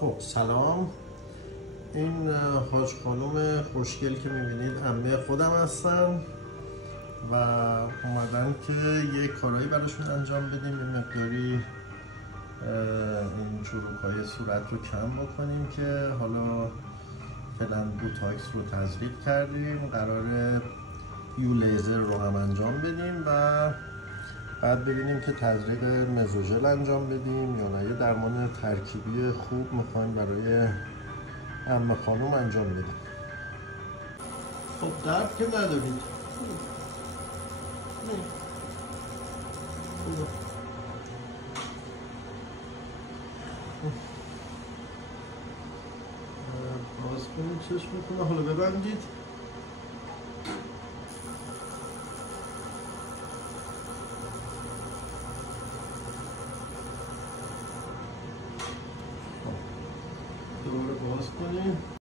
خب سلام، این حاج خانم خوشگل که میبینید عمه خودم هستن و اومدن که یه کارایی براشون انجام بدیم، یه مقداری این چروک‌های صورت رو کم بکنیم که حالا فعلا بوتاکس رو تزریق کردیم، قراره یو لیزر رو هم انجام بدیم و بعد ببینیم که تزریق مزوژل انجام بدیم یا نه یه درمان ترکیبی خوب میخوایم برای عمه خانم انجام بدیم. خب درد که ندارید. باز کنید چشمتون، حالا ببندید. دوباره باز کنید.